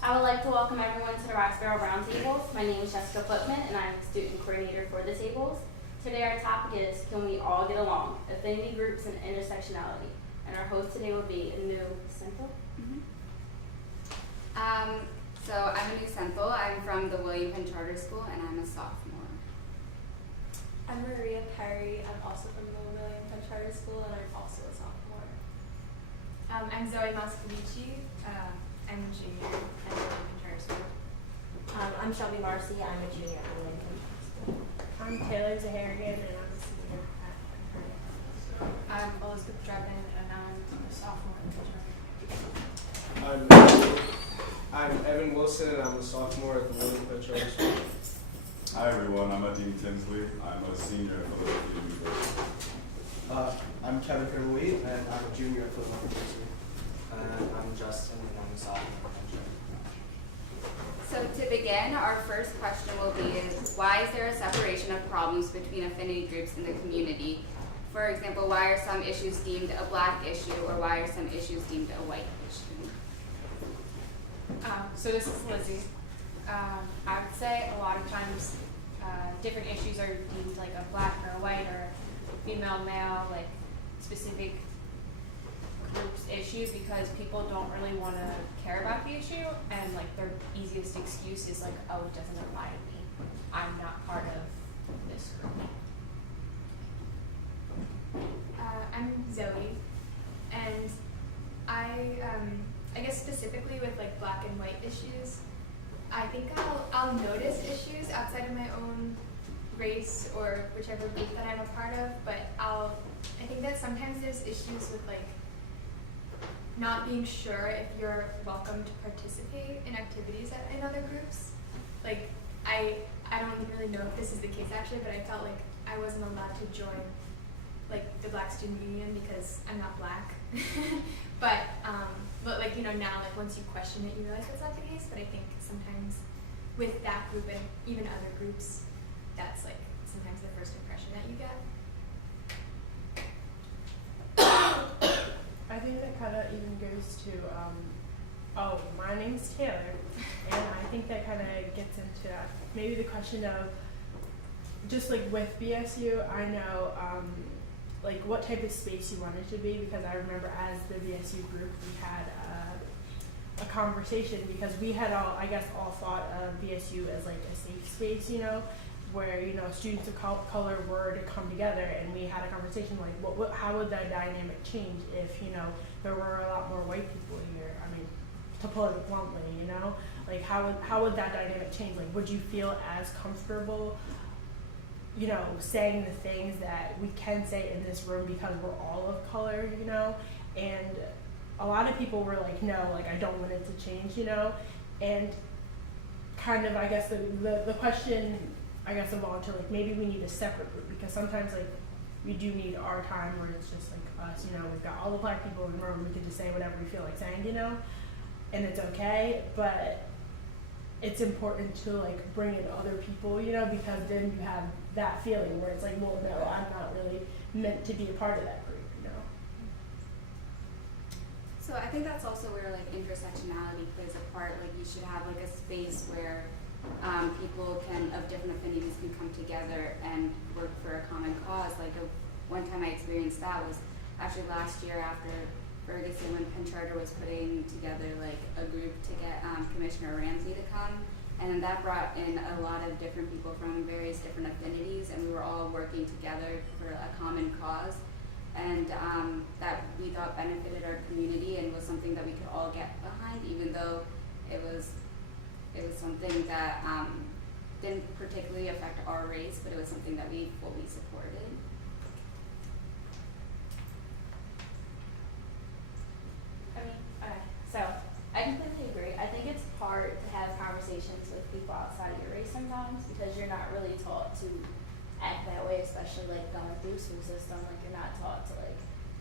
I would like to welcome everyone to the Roxborough Roundtables. My name is Jessica Footman, and I'm the student coordinator for the tables. Today our topic is, can we all get along? Affinity groups and intersectionality. And our host today will be Anu Senthil. So I'm Anu Senthil. I'm from the William Penn Charter School, and I'm a sophomore. I'm Maria Perry. I'm also from the William Penn Charter School, and I'm also a sophomore. I'm Zoe Moscovici. I'm a junior at the William Penn Charter School. I'm Shelby Marcy. I'm a junior at the William Penn Charter School. I'm Taylor Zaharian, and I'm a senior at Penn Charter. I'm Elizabeth Drebin, and I'm a sophomore at the Charter. I'm Evan Wilson, and I'm a sophomore at the William Penn Charter School. Hi everyone, I'm Dean Tinsley. I'm a senior at Philadelphia University. I'm Kevin Kerwee, and I'm a junior at Philadelphia University. And I'm Justin, and I'm a sophomore at Penn Charter. So to begin, our first question will be why is there a separation of problems between affinity groups in the community? For example, why are some issues deemed a black issue, or why are some issues deemed a white issue? So this is Lizzie. I would say a lot of times different issues are deemed like a black or a white or female, male, like specific groups issue because people don't really want to care about the issue, and like their easiest excuse is like, oh, it doesn't apply to me. I'm not part of this group. I'm Zoe, and I guess specifically with like black and white issues, I think I'll notice issues outside of my own race or whichever group that I'm a part of, but I think that sometimes there's issues with like not being sure if you're welcome to participate in activities in other groups. Like I don't really know if this is the case actually, but I felt like I wasn't allowed to join like the Black Student Union because I'm not black. But like, you know, now like once you question it, you realize that's not the case. But I think sometimes with that group and even other groups, that's like sometimes the first impression that you get. I think that kind of even goes to, my name's Taylor, and I think that kind of gets into maybe the question of just like with BSU, I know like what type of space you want it to be, because I remember as the BSU group we had a conversation because we had all thought of BSU as like a safe space, you know, where, you know, students of color were to come together, and we had a conversation like how would that dynamic change if, you know, there were a lot more white people here. I mean, to put it bluntly, you know, like how would that dynamic change? Like, would you feel as comfortable, you know, saying the things that we can say in this room because we're all of color, you know? And a lot of people were like, no, like I don't want it to change, you know? And kind of, I guess the question, I guess, evolved to like maybe we need a separate group, because sometimes like we do need our time where it's just like us, you know, we've got all the black people in the room, we can just say whatever we feel like saying, you know, and it's okay, but it's important to like bring in other people, you know, because then you have that feeling where it's like, well, no, I'm not really meant to be a part of that group, you know. So I think that's also where like intersectionality plays a part. Like you should have like a space where people of different affinities can come together and work for a common cause. Like one time I experienced that was actually last year after Ferguson, when Penn Charter was putting together like a group to get Commissioner Ramsey to come, and then that brought in a lot of different people from various different affinities, and we were all working together for a common cause, and that we thought benefited our community and was something that we could all get behind, even though it was something that didn't particularly affect our race, but it was something that we fully supported. So I completely agree. I think it's hard to have conversations with people outside of your race sometimes because you're not really taught to act that way, especially like going through school system. Like you're not taught to like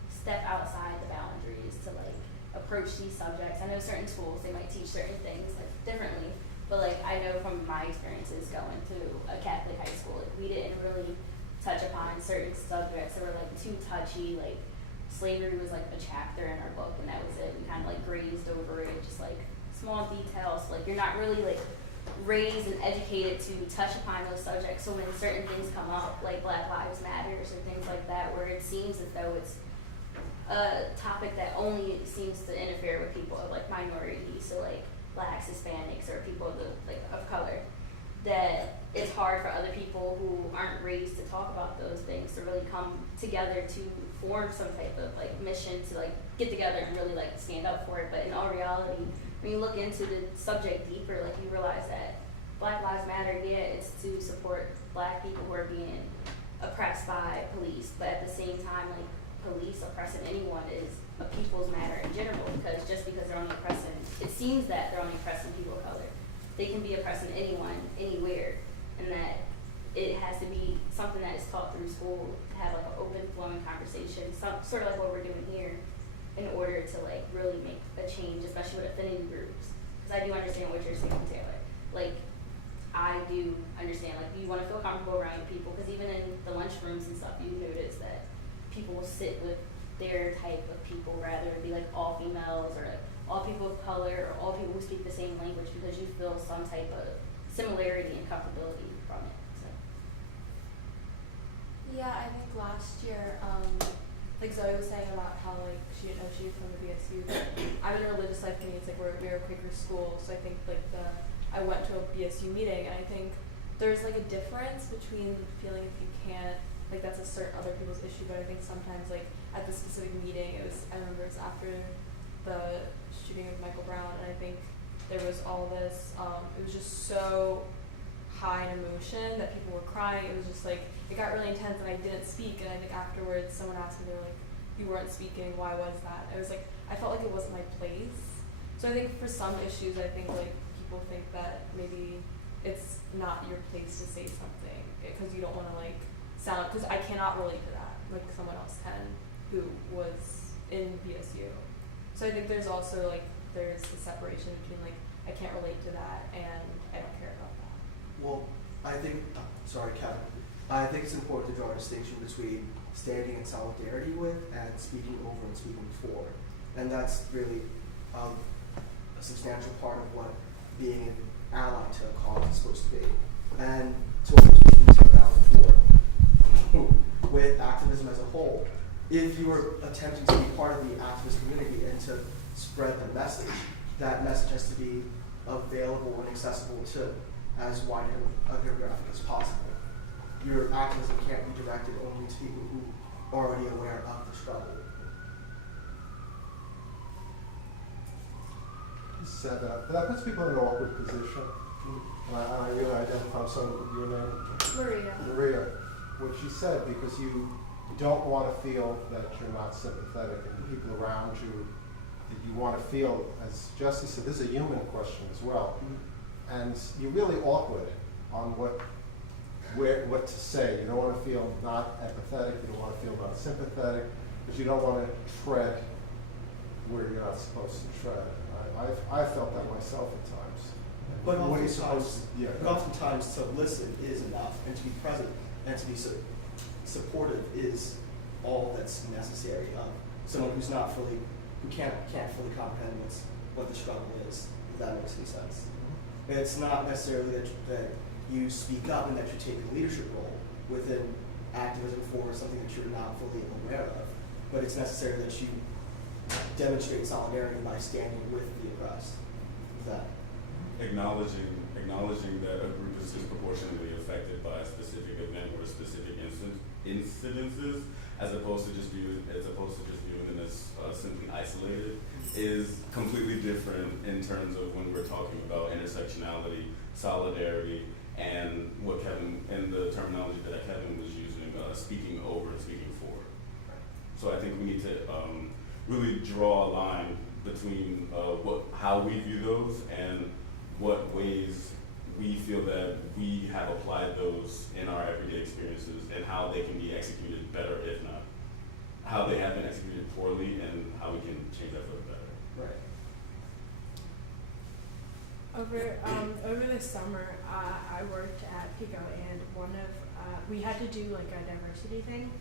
step outside the boundaries to like approach these subjects. I know certain schools, they might teach certain things like differently, but like I know from my experiences going to a Catholic high school, like we didn't really touch upon certain subjects that were like too touchy. Like slavery was like a chapter in our book, and that was it. We kind of like grazed over it, just like small details. Like, you're not really like raised and educated to touch upon those subjects. So when certain things come up, like Black Lives Matters or things like that, where it seems as though it's a topic that only seems to interfere with people of like minorities, so like Blacks, Hispanics, or people of color, that it's hard for other people who aren't raised to talk about those things to really come together to form some type of like mission to like get together and really like stand up for it. But in all reality, when you look into the subject deeper, like you realize that Black Lives Matter, yeah, it's to support Black people who are being oppressed by police, but at the same time, like police oppressing anyone is a people's matter in general, because just because they're only oppressing, it seems that they're only oppressing people of color. They can be oppressing anyone, anywhere, and that it has to be something that is taught through school to have like an open flowing conversation, sort of like what we're doing here, in order to like really make a change, especially with affinity groups. Because I do understand what you're saying, Taylor. Like, I do understand, like, you want to feel comfortable around people, because even in the lunchrooms and stuff, you notice that people will sit with their type of people rather than be like all females or like all people of color or all people who speak the same language, because you feel some type of similarity and comfortability from it. So. Yeah, I think last year, like Zoe was saying about how like she didn't know she was from the BSU. I'm in a religious life community, it's like we're a Quaker school, so I think like I went to a BSU meeting, and I think there's like a difference between feeling if you can't, like that's a certain other people's issue, but I think sometimes like at the specific meeting, I remember it was after the shooting of Michael Brown, and I think there was all this, it was just so high in emotion that people were crying. It was just like, it got really intense, and I didn't speak, and I think afterwards someone asked me, they were like, you weren't speaking, why was that? I was like, I felt like it wasn't my place. So I think for some issues, I think like people think that maybe it's not your place to say something, because you don't want to like sound, because I cannot relate to that like someone else can who was in BSU. So I think there's also like, there's the separation between like, I can't relate to that and I don't care about that. Well, I think, sorry, Kevin, I think it's important to draw a distinction between standing in solidarity with and speaking over and speaking for. And that's really a substantial part of what being an ally to a cause is supposed to be. And to what you're speaking about before, with activism as a whole, if you are attempting to be part of the activist community and to spread the message, that message has to be available and accessible to as wide a demographic as possible. Your activism can't be directed only to people who are already aware of the struggle. You said that puts people in an awkward position. I really identify someone with your name. Maria. What she said, because you don't want to feel that you're not sympathetic, and people around you, that you want to feel, as Jesse said, this is a human question as well. And you're really awkward on what to say. You don't want to feel not empathetic, you don't want to feel not sympathetic, because you don't want to tread where you're not supposed to tread. I've felt that myself at times. But oftentimes to listen is enough, and to be present and to be supportive is all that's necessary of someone who's not fully, who can't fully comprehend what the struggle is, if that makes any sense. And it's not necessarily that you speak up and that you take a leadership role within activism for something that you're not fully aware of, but it's necessary that you demonstrate solidarity by standing with the oppressed. Is that acknowledging that a group is disproportionately affected by a specific event or specific incidences, as opposed to just viewing them as simply isolated, is completely different in terms of when we're talking about intersectionality, solidarity, and what Kevin, and the terminology that Kevin was using, speaking over and speaking for. So I think we need to really draw a line between how we view those and what ways we feel that we have applied those in our everyday experiences, and how they can be executed better, if not how they have been executed poorly, and how we can change that for the better. Right. Over the summer, I worked at Pico, and we had to do like a diversity thing,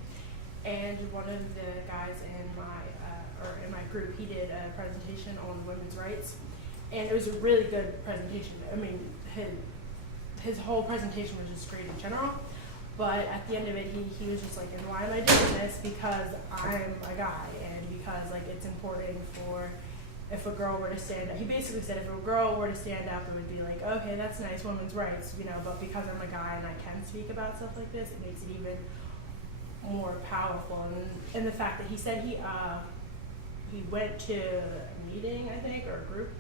and one of the guys in my group, he did a presentation on women's rights, and it was a really good presentation. I mean, his whole presentation was just great in general, but at the end of it, he was just like, and why am I doing this? Because I'm a guy, and because like it's important for, if a girl were to stand up, he basically said if a girl were to stand up, it would be like, okay, that's nice, women's rights, you know, but because I'm a guy and I can speak about stuff like this, it makes it even more powerful. And the fact that he said he went to a meeting, I think, or a group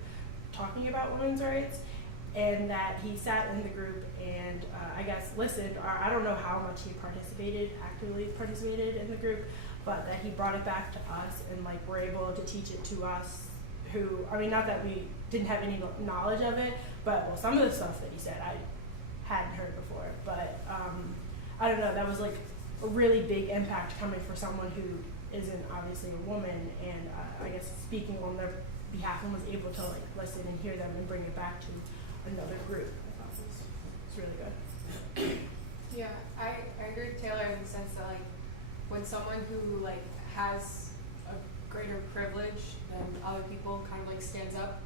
talking about women's rights, and that he sat in the group and I guess listened, or I don't know how much he actively participated in the group, but that he brought it back to us and like were able to teach it to us who, I mean, not that we didn't have any knowledge of it, but well, some of the stuff that he said I hadn't heard before, but I don't know, that was like a really big impact coming for someone who isn't obviously a woman, and I guess speaking on their behalf and was able to like listen and hear them and bring it back to another group. I thought it was really good. Yeah, I agree with Taylor in the sense that like when someone who like has a greater privilege than other people kind of like stands up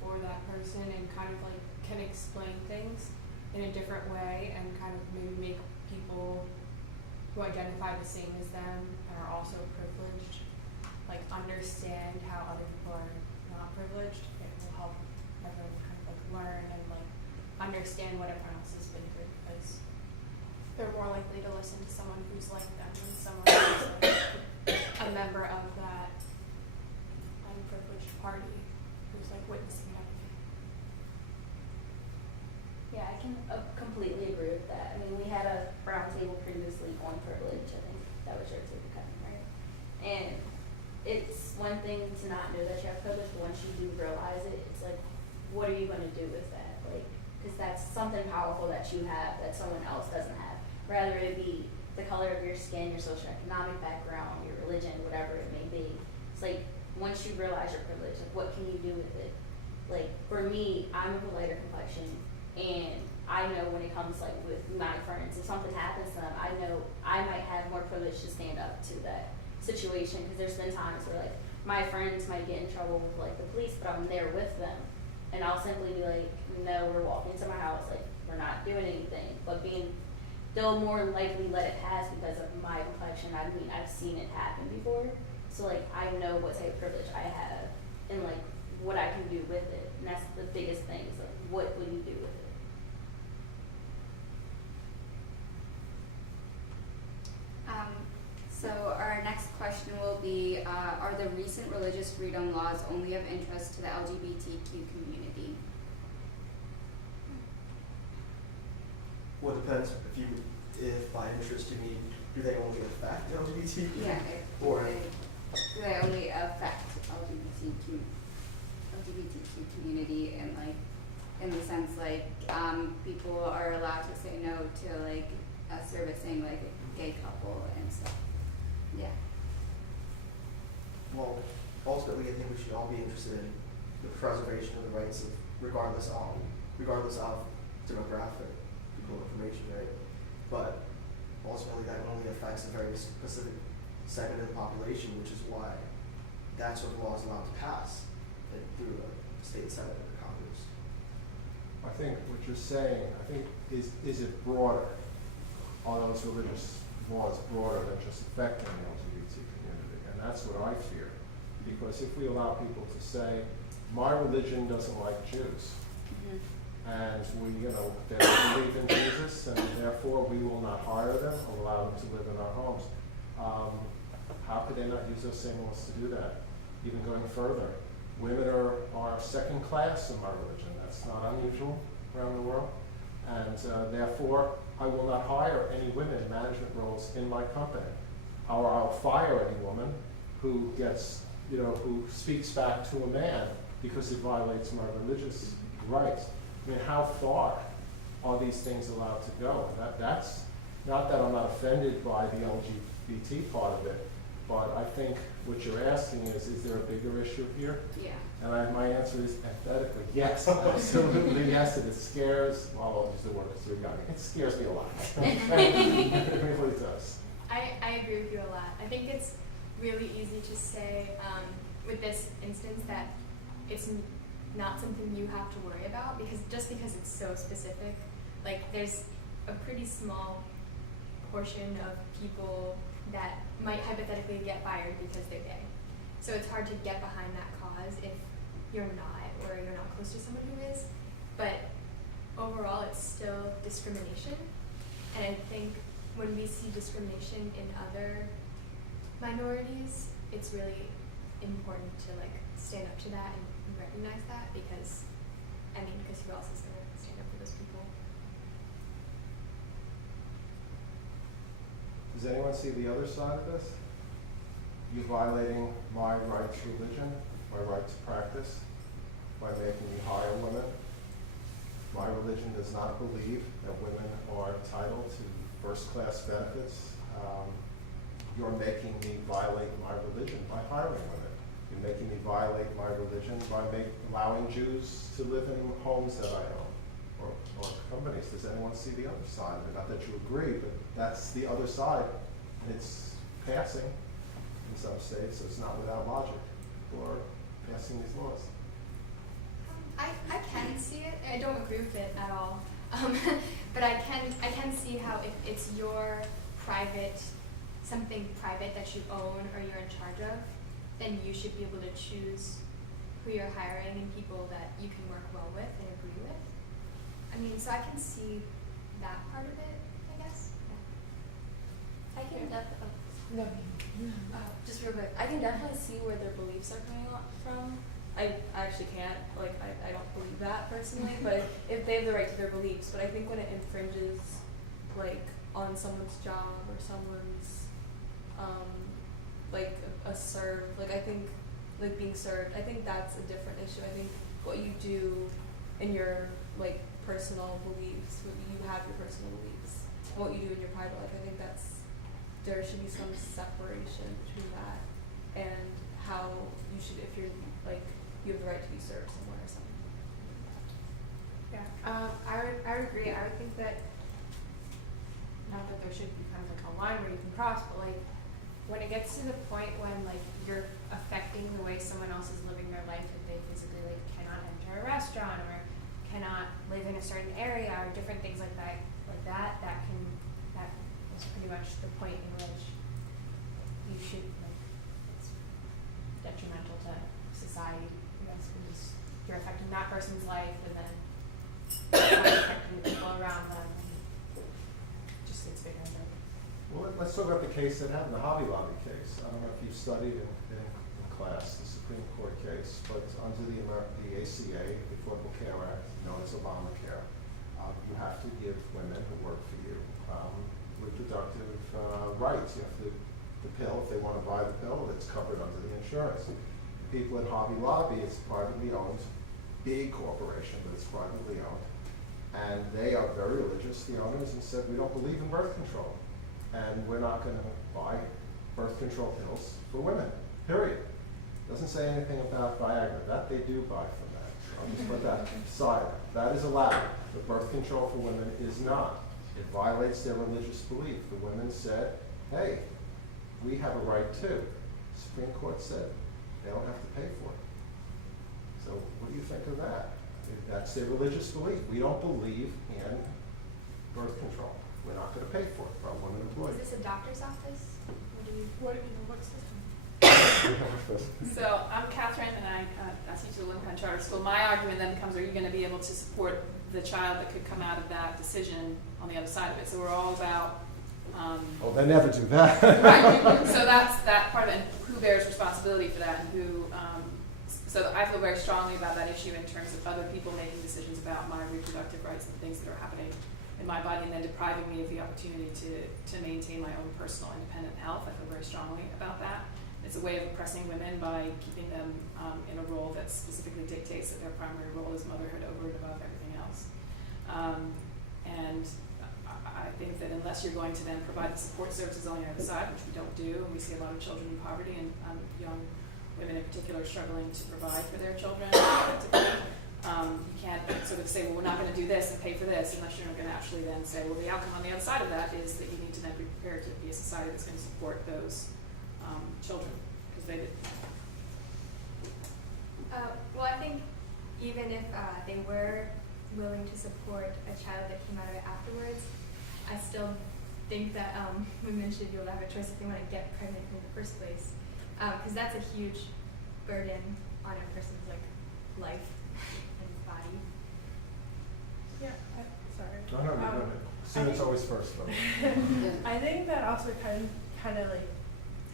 for that person and kind of like can explain things in a different way and kind of maybe make people who identify the same as them and are also privileged like understand how other people are not privileged. It will help everyone kind of like learn and like understand what everyone else has been through, because they're more likely to listen to someone who's like them than someone who's like a member of that unprivileged party who's like witnessing everything. Yeah, I can completely agree with that. I mean, we had a roundtable previously on privilege. I think that was yours, right? And it's one thing to not know that you have privilege, but once you do realize it, it's like, what are you going to do with that? Like, because that's something powerful that you have that someone else doesn't have. Rather it be the color of your skin, your socioeconomic background, your religion, whatever it may be. It's like, once you realize your privilege, like, what can you do with it? Like, for me, I'm of a lighter complexion, and I know when it comes, like, with my friends, if something happens to them, I know I might have more privilege to stand up to that situation, because there's been times where, like, my friends might get in trouble with, like, the police, but I'm there with them, and I'll simply be like, no, we're walking to my house, like, we're not doing anything, but they'll more likely let it pass because of my complexion. I mean, I've seen it happen before, so, like, I know what type of privilege I have, and, like, what I can do with it, and that's the biggest thing, is, like, what will you do with it? So our next question will be, are the recent religious freedom laws only of interest to the LGBTQ community? Well, it depends if by interest you mean, do they only affect LGBTQ? Yeah, or do they only affect LGBTQ community, and like, in the sense like, people are allowed to say no to like servicing like a gay couple and stuff. Yeah. Well, ultimately, I think we should all be interested in the preservation of the rights of, regardless of demographic, people information, right? But ultimately, that only affects a very specific segment of the population, which is why that's what the law is allowed to pass through the state senate and the Congress. I think what you're saying, is it broader? Are those religious laws broader than just affecting the LGBT community? And that's what I fear. Because if we allow people to say, my religion doesn't like Jews, and they don't believe in Jesus, and therefore we will not hire them or allow them to live in our homes, how could they not use those same laws to do that? Even going further, women are second class in my religion. That's not unusual around the world. And therefore, I will not hire any women in management roles in my company. Or I'll fire any woman who who speaks back to a man because it violates my religious rights. I mean, how far are these things allowed to go? And that's not that I'm not offended by the LGBT part of it, but I think what you're asking is there a bigger issue here? Yeah. And my answer is emphatically yes, absolutely yes, and it scares, well, I'll use the word because you're young, it scares me a lot. It really does. I agree with you a lot. I think it's really easy to say with this instance that it's not something you have to worry about because it's so specific. Like there's a pretty small portion of people that might hypothetically get fired because they're gay. So it's hard to get behind that cause if you're not or you're not close to someone who is. But overall, it's still discrimination. And I think when we see discrimination in other minorities, it's really important to like stand up to that and recognize that because who else is going to stand up for those people? Does anyone see the other side of this? You violating my right to religion, my right to practice, by making me hire women. My religion does not believe that women are entitled to first-class benefits. You're making me violate my religion by hiring women. You're making me violate my religion by allowing Jews to live in homes that I own, or companies. Does anyone see the other side of it? Not that you agree, but that's the other side. And it's passing in some states, so it's not without logic. People are passing these laws. I can see it. I don't agree with it at all. But I can see how if it's your something private that you own or you're in charge of, then you should be able to choose who you're hiring and people that you can work well with and agree with. So I can see that part of it, I guess. I can just real quick, I can definitely see where their beliefs are coming from. I actually can't, I don't believe that personally, but if they have the right to their beliefs, but I think when it infringes, on someone's job or someone's, I think, being served, I think that's a different issue. I think what you do in your, personal beliefs, you have your personal beliefs, and what you do in your private life, I think there should be some separation between that and how you should, if you're, you have the right to be served somewhere or something. Yeah, I would agree. I would think that, not that there should be kind of a line where you can cross, but when it gets to the point when you're affecting the way someone else is living their life, if they physically cannot enter a restaurant or cannot live in a certain area or different things like that that is pretty much the point in which you should it's detrimental to society. Because you're affecting that person's life and then affecting the people around them. Just gets bigger and bigger. Well, let's talk about the case that happened, the Hobby Lobby case. I don't know if you've studied in class the Supreme Court case, but under the ACA, the Affordable Care Act, known as Obamacare, you have to give women who work for you reproductive rights. You have the pill, if they want to buy the pill, it's covered under the insurance. The people at Hobby Lobby, it's privately owned, big corporation, but it's privately owned. And they are very religious, the owners, and said, we don't believe in birth control. And we're not going to buy birth control pills for women, period. Doesn't say anything about Viagra. That they do buy from that. I'll just put that aside. That is allowed. But birth control for women is not. It violates their religious belief. The women said, hey, we have a right too. The Supreme Court said they don't have to pay for it. So what do you think of that? That's their religious belief. We don't believe in birth control. We're not going to pay for it for our women employees. Is this a doctor's office? What's this? So I'm Catherine, and I teach at the William Penn Charter School. My argument then becomes: are you going to be able to support the child that could come out of that decision on the other side of it? So we're all about. Oh, they never do that. Right. So that's that part of it. And who bears responsibility for that, and who. So I feel very strongly about that issue in terms of other people making decisions about my reproductive rights and things that are happening in my body, and then depriving me of the opportunity to maintain my own personal independent health. I feel very strongly about that. It's a way of oppressing women by keeping them in a role that specifically dictates that their primary role is motherhood over and above everything else. And I think that unless you're going to then provide the support services on the other side, which we don't do, and we see a lot of children in poverty and young women in particular struggling to provide for their children, you can't sort of say, well, we're not going to do this and pay for this, unless you're going to actually then say, well, the outcome on the other side of that is that you need to then be prepared to be a society that's going to support those children, because they did. Well, I think even if they were willing to support a child that came out of it afterwards, I still think that women should be able to have a choice if they want to get pregnant in the first place, because that's a huge burden on a person's like life and body. Yeah, sorry. No, go ahead. Students always first, though. I think that also kind of like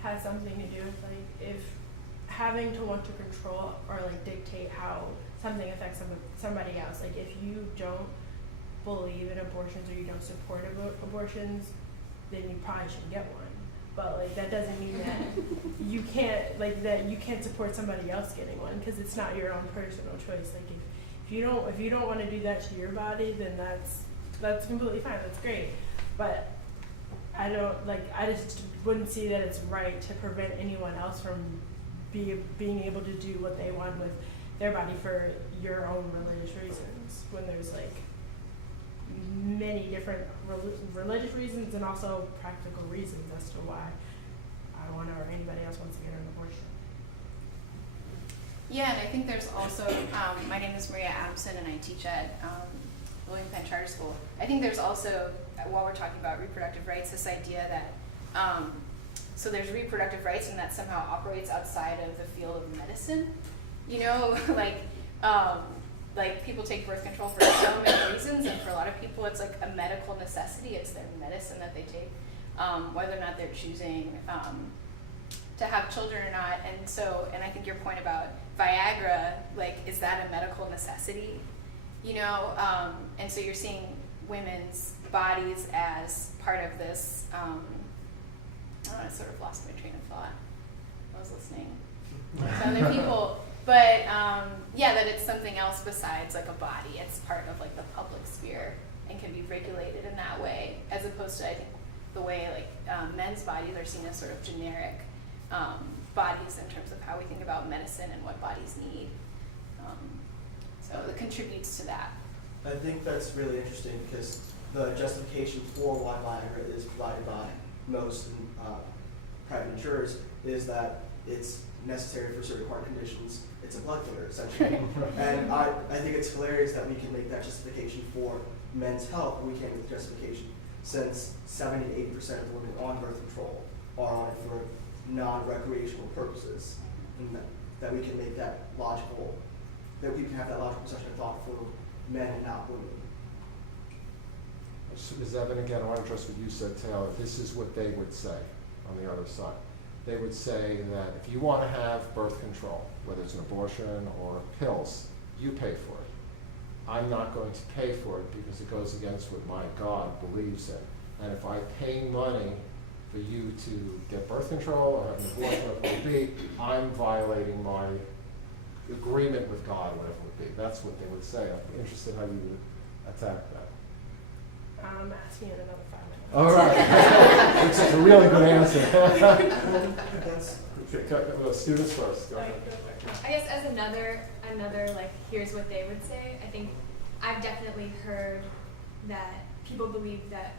has something to do with like if having to want to control or like dictate how something affects somebody else. Like if you don't believe in abortions or you don't support abortions, then you probably shouldn't get one. But like that doesn't mean that you can't support somebody else getting one, because it's not your own personal choice. Like if you don't want to do that to your body, then that's completely fine. That's great. But I just wouldn't see that it's right to prevent anyone else from being able to do what they want with their body for your own religious reasons, when there's like many different religious reasons and also practical reasons as to why I want to or anybody else wants to get an abortion. Yeah, and I think there's also, my name is Maria Abson and I teach at William Penn Charter School. I think there's also, while we're talking about reproductive rights, this idea that, so there's reproductive rights and that somehow operates outside of the field of medicine. You know, like people take birth control for so many reasons, and for a lot of people it's like a medical necessity. It's their medicine that they take, whether or not they're choosing to have children or not. And I think your point about Viagra, like, is that a medical necessity? You know, and so you're seeing women's bodies as part of this, I sort of lost my train of thought. I was listening to other people. But yeah, that it's something else besides like a body. It's part of like the public sphere and can be regulated in that way, as opposed to I think the way like men's bodies are seen as sort of generic bodies in terms of how we think about medicine and what bodies need. So it contributes to that. I think that's really interesting because the justification for why Viagra is provided by most private insurers is that it's necessary for certain heart conditions. It's a blood thinner, essentially. And I think it's hilarious that we can make that justification for men's health. We can't make the justification since 70 to 80% of the women on birth control are on it for non-recreational purposes. And that we can make that logical, that we can have that logical perception of thought for men and not women. Ms. Evan, again, I want to address what you said, Taylor. This is what they would say on the other side. They would say that if you want to have birth control, whether it's an abortion or pills, you pay for it. I'm not going to pay for it because it goes against what my God believes in. And if I pay money for you to get birth control or have an abortion, whatever it would be, I'm violating my agreement with God, whatever it would be. That's what they would say. I'm interested how you would attack that. Ask me in another 5 minutes. All right. It's a really good answer. Students first. Go ahead. I guess as another like, here's what they would say. I think I've definitely heard that people believe that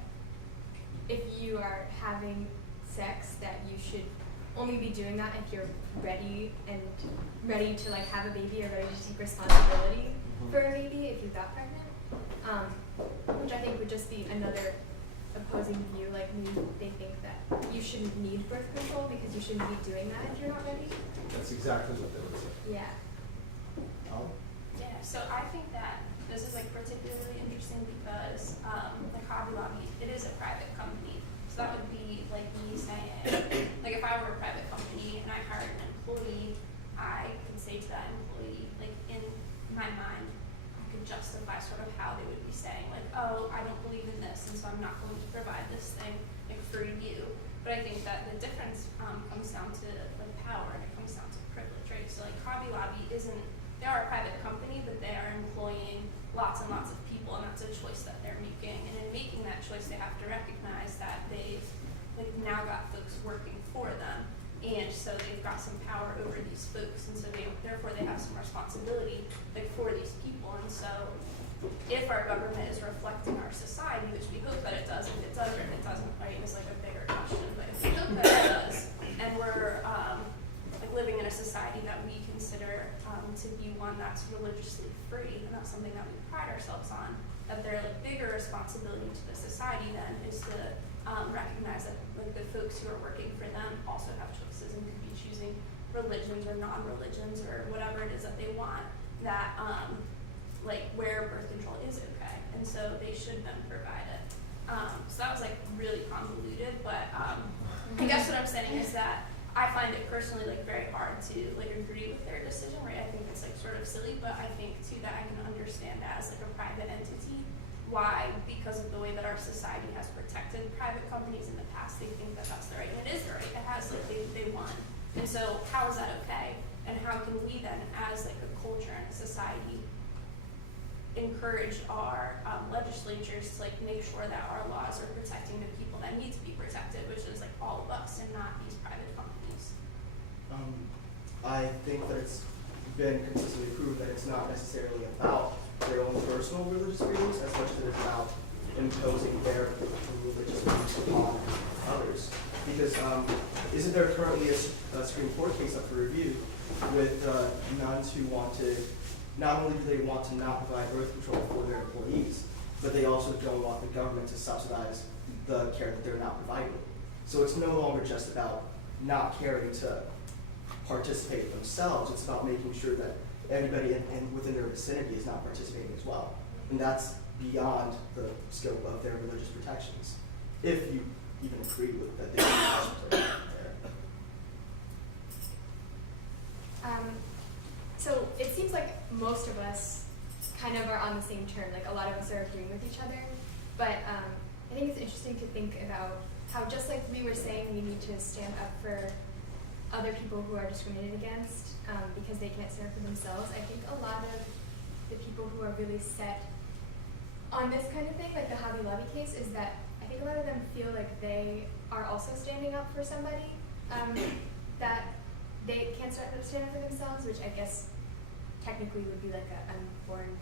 if you are having sex, that you should only be doing that if you're ready to like have a baby or ready to take responsibility for a baby if you got pregnant. Which I think would just be another opposing view. Like they think that you shouldn't need birth control because you shouldn't be doing that if you're not ready. That's exactly what they would say. Yeah. Yeah, so I think that this is like particularly interesting because like Hobby Lobby, it is a private company. So that would be like me saying, like if I were a private company and I hired an employee, I could say to that employee, like in my mind, I could justify sort of how they would be saying, like, oh, I don't believe in this, and so I'm not going to provide this thing like for you. But I think that the difference comes down to like power, and it comes down to privilege, right? So like Hobby Lobby they are a private company, but they are employing lots and lots of people, and that's a choice that they're making. And in making that choice, they have to recognize that they've like now got folks working for them, and so they've got some power over these folks, and so therefore they have some responsibility like for these people. And so if our government is reflecting our society, which we hope that it does, if it doesn't, it doesn't, right, is like a bigger question. But if we hope that it does, and we're like living in a society that we consider to be one one that's religiously free, and that's something that we pride ourselves on, that their like bigger responsibility to the society then is to recognize that like the folks who are working for them also have choices and could be choosing religions or non-religions or whatever it is that they want, that like where birth control is okay, and so they should then provide it. So that was like really convoluted, but I guess what I'm saying is that I find it personally like very hard to like agree with their decision, right? I think it's like sort of silly, but I think too that I can understand as like a private entity why, because of the way that our society has protected private companies in the past, they think that that's the right, and it is the right. It has like they won, and so how is that okay? And how can we then, as like a culture and a society, encourage our legislatures to like make sure that our laws are protecting the people that need to be protected, which is like all of us and not these private companies. I think that it's been consistently proved that it's not necessarily about their own personal religious freedoms as much as it is about imposing their religious beliefs upon others. Because isn't there currently a Supreme Court case up for review with nuns who wanted, not only do they want to not provide birth control for their employees, but they also don't want the government to subsidize the care that they're not providing. So it's no longer just about not caring to participate themselves, it's about making sure that everybody within their vicinity is not participating as well. And that's beyond the scope of their religious protections, if you even agree with that they are there. So it seems like most of us kind of are on the same term, like a lot of us are agreeing with each other, but I think it's interesting to think about how, just like we were saying, we need to stand up for other people who are discriminated against because they can't stand up for themselves. I think a lot of the people who are really set on this kind of thing, like the Hobby Lobby case, is that I think a lot of them feel like they are also standing up for somebody that they can't stand up for themselves, which I guess technically would be like an unborn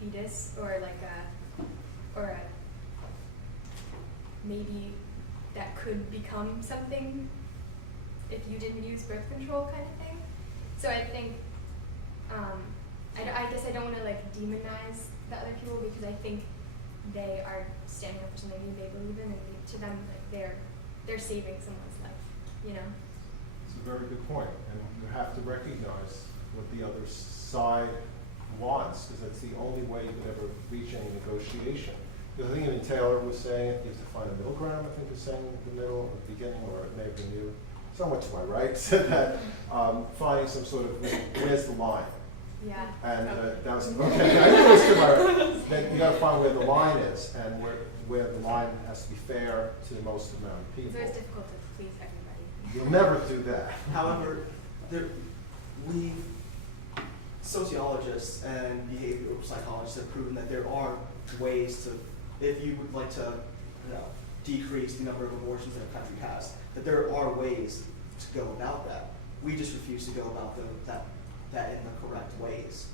fetus, or like a maybe that could become something if you didn't use birth control kind of thing. So I think, I guess I don't want to like demonize the other people, because I think they are standing up for something they believe in, and to them like they're saving someone's life, you know? It's a very good point, and you have to recognize what the other side wants, because that's the only way you could ever reach any negotiation. Because I think even Taylor was saying it, you have to find a middle ground, I think is saying in the middle, at the beginning, or it may have been you, somewhat to my right, said that finding some sort of, where's the line? Yeah. And that was, okay, I knew it was to my right. Then you gotta find where the line is, and where the line has to be fair to the most amount of people. So it's difficult to please everybody. You'll never do that. However, sociologists and behavioral psychologists have proven that there are ways to, if you would like to, decrease the number of abortions that a country has, that there are ways to go about that. We just refuse to go about that in the correct ways.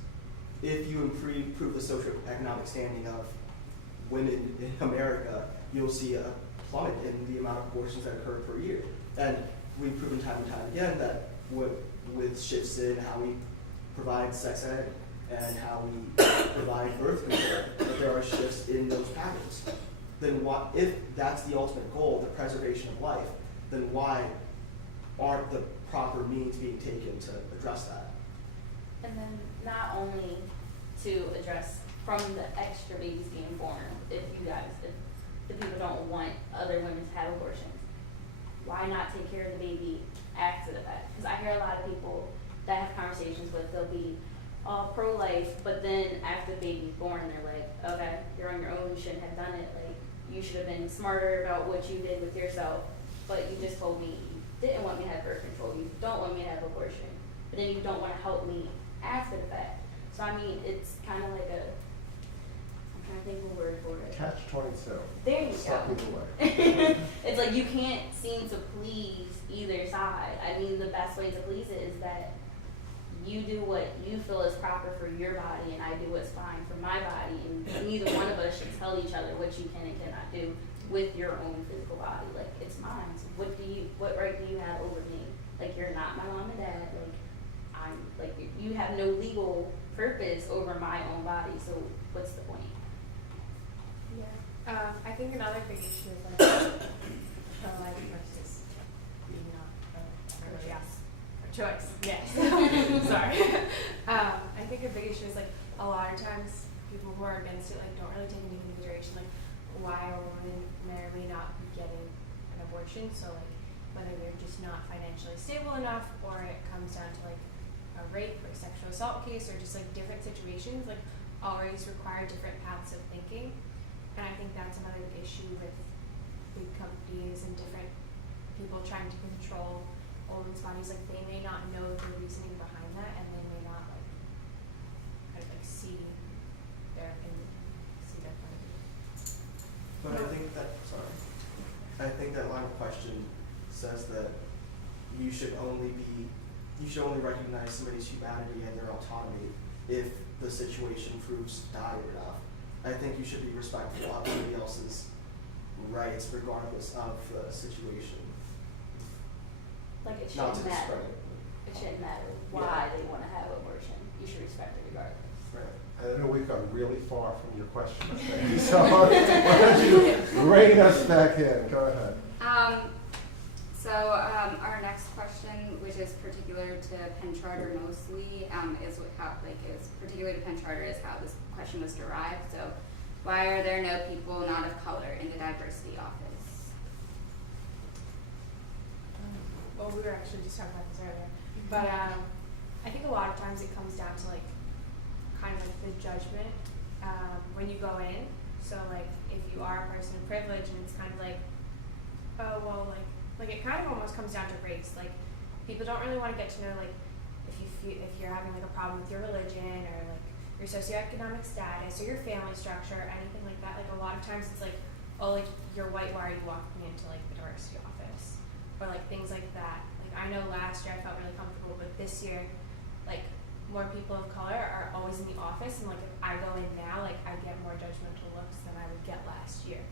If you improve the socioeconomic standing of women in America, you'll see a plummet in the amount of abortions that occur per year. And we've proven time and time again that with shifts in how we provide sex ed and how we provide birth control, that there are shifts in those patterns. Then why, if that's the ultimate goal, the preservation of life, then why aren't the proper means being taken to address that? And then not only to address from the extra babies being born, if the people don't want other women to have abortions, why not take care of the baby after the fact? Because I hear a lot of people that I have conversations with, they'll be all pro-life, but then after the baby's born, they're like, okay, you're on your own, you shouldn't have done it. Like, you should have been smarter about what you did with yourself, but you just told me you didn't want me to have birth control, you don't want me to have abortion, but then you don't want to help me after the fact. So I mean, it's kind of like I'm trying to think of a word for it. Catch-22. There you Suck go. it away. It's like you can't seem to please either side. I mean, the best way to please it is that you do what you feel is proper for your body, and I do what's fine for my body, and neither one of us should tell each other what you can and cannot do with your own physical body. Like, it's mine. So what right do you have over me? Like, you're not my mom and dad. Like, you have no legal purpose over my own body, so what's the point? Yeah. I think another big issue is like pro-life versus being not pro-life. Yes. Choice. Yes. Sorry. I think a big issue is like a lot of times people who are against it like don't really take into consideration like why a woman may or may not be getting an abortion. So like whether they're just not financially stable enough, or it comes down to like a rape or sexual assault case, or just like different situations like always require different paths of thinking. And I think that's another issue with big companies and different people trying to control women's bodies. Like they may not know the reasoning behind that, and they may not like kind of like see their opinion, see their point of view. But I think that line of question says that you should only recognize somebody's humanity and their autonomy if the situation proves dire enough. I think you should be respectful of somebody else's rights regardless of the situation. Like it Not to shouldn't matter. discredit. It shouldn't matter why they want to have abortion. You should respect it regardless. Right. I know we've gone really far from your question, Becky, so why don't you rein us back in? Go ahead. So our next question, which is particular to Penn Charter mostly, is particular to Penn Charter is how this question was derived. So, why are there no people not of color in the diversity office? Well, we were actually just talking about this earlier, but I think a lot of times it comes down to like kind of like the judgment when you go in. So like if you are a person of privilege, and it's kind of like, oh well, like it kind of almost comes down to race. Like people don't really want to get to know like if you're having like a problem with your religion, or like your socioeconomic status, or your family structure, or anything like that. Like a lot of times it's like, oh, like you're white, why are you walking into like the diversity office, or like things like that. Like I know last year I felt really comfortable, but this year, like more people of color are always in the office, and like if I go in now, like I get more judgmental looks than I would get last year.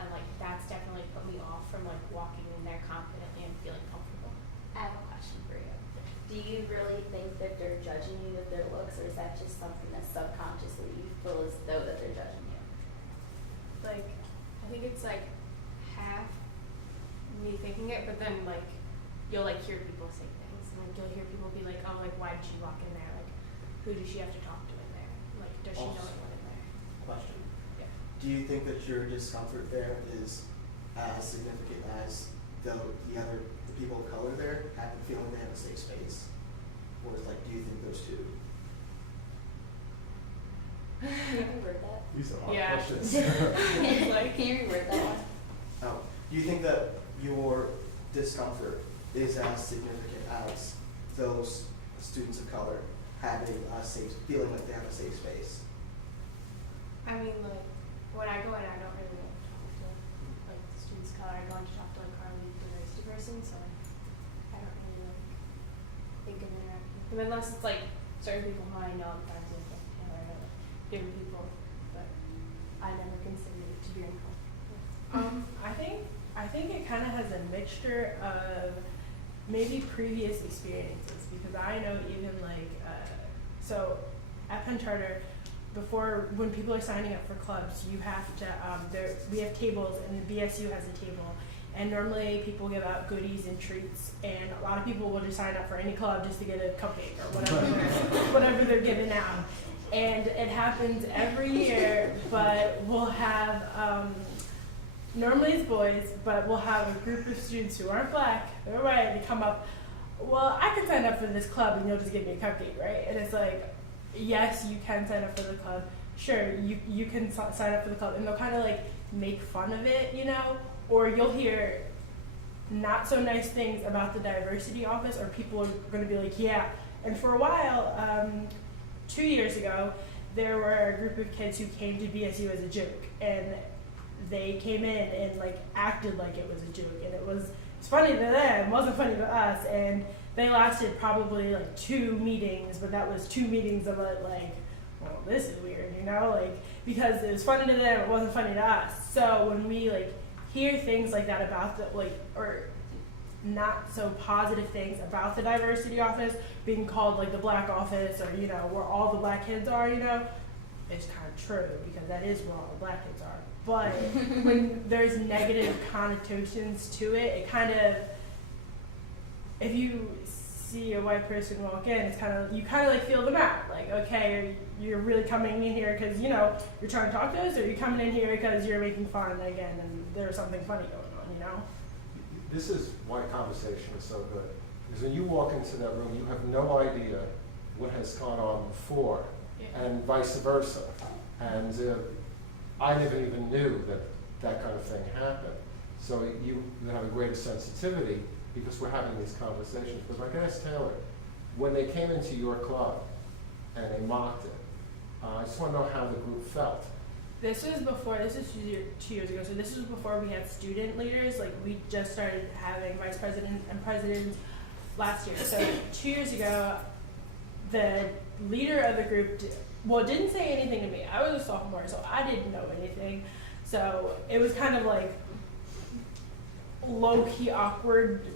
And like that's definitely put me off from like walking in there confidently and feeling comfortable. I have a question for you. Do you really think that they're judging you with their looks, or is that just something that subconsciously you feel as though that they're judging you? Like I think it's like half me thinking it, but then like you'll like hear people say things, and like you'll hear people be like, oh, like why did she walk in there? Like who does she have to talk to in there? Like does she know anyone in there? Question. Yeah. Do you think that your discomfort there is as significant as the people of color there have the feeling they have a safe space? Or is like, do you think those two? Can you reword that? These are hard Yeah. questions. Can you reword that one? Oh, do you think that your discomfort is as significant as those students of color having a safe, feeling like they have a safe space? I mean, like when I go in, I don't really like talk to like the students of color. I go in to talk to like Carly, the diversity person, so I don't really like think of interacting with them unless it's like certain people who I know I'm friends with, like Taylor, or like different people, but I never considered it to be uncomfortable. I think it kind of has a mixture of maybe previous experiences, because I know even like so at Penn Charter, before when people are signing up for clubs, you have to we have tables, and the BSU has a table, and normally people give out goodies and treats, and a lot of people will just sign up for any club just to get a cupcake or whatever they're giving out. And it happens every year, but we'll have normally it's boys, but we'll have a group of students who aren't black, they're white, they come up, well, I can sign up for this club and you'll just give me a cupcake, right? And it's like, yes, you can sign up for the club. Sure, you can sign up for the club, and they'll kind of like make fun of it, you know? Or you'll hear not so nice things about the diversity office, or people are going to be like, yeah. And for a while, 2 years ago, there were a group of kids who came to BSU as a joke, and they came in and like acted like it was a joke, and it's funny to them, it wasn't funny to us, and they lasted probably like 2 meetings, but that was 2 meetings of it like, well, this is weird, you know, like, because it was funny to them, it wasn't funny to us. So when we like hear things like that about the, like, or not so positive things about the diversity office being called like the black office, or where all the black kids are, it's kind of true because that is where all the black kids are. But when there's negative connotations to it, it kind of, if you see a white person walk in, it's you kind of like feel them out. Like, okay, you're really coming in here because you're trying to talk to us, or you're coming in here because you're making fun again and there's something funny going on, This is why conversation is so good. Because when you walk into that room, you have no idea what has gone on before, and vice versa. And I never even knew that kind of thing happened. So you have a greater sensitivity because we're having these conversations. But like I asked Taylor, when they came into your club and they mocked it, I just want to know how the group felt. This is 2 years ago, so this was before we had student leaders. Like, we just started having vice presidents and presidents last year. So 2 years ago, the leader of the group didn't say anything to me. I was a sophomore, so I didn't know anything. So it was kind of like low-key awkward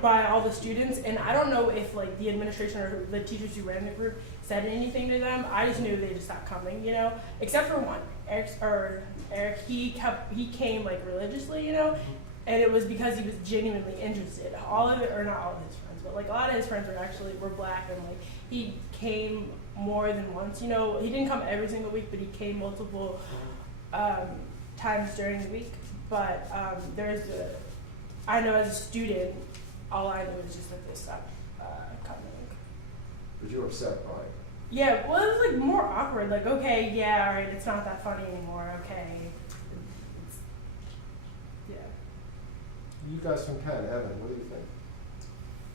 by all the students, and I don't know if like the administration or the teachers who ran the group said anything to them. I just knew they just stopped coming, except for one, Eric. He came like religiously, and it was because he was genuinely interested. All of it, or not all of his friends, but like a lot of his friends were black, and like he came more than once. He didn't come every single week, but he came multiple times during the week. But I know as a student, all I knew was just that they stopped coming. But you were upset by it. Yeah, well, it was like more awkward. Like, okay, yeah, all right, it's not that funny anymore. Okay. Yeah. You guys from Penn, Evan, what do you think?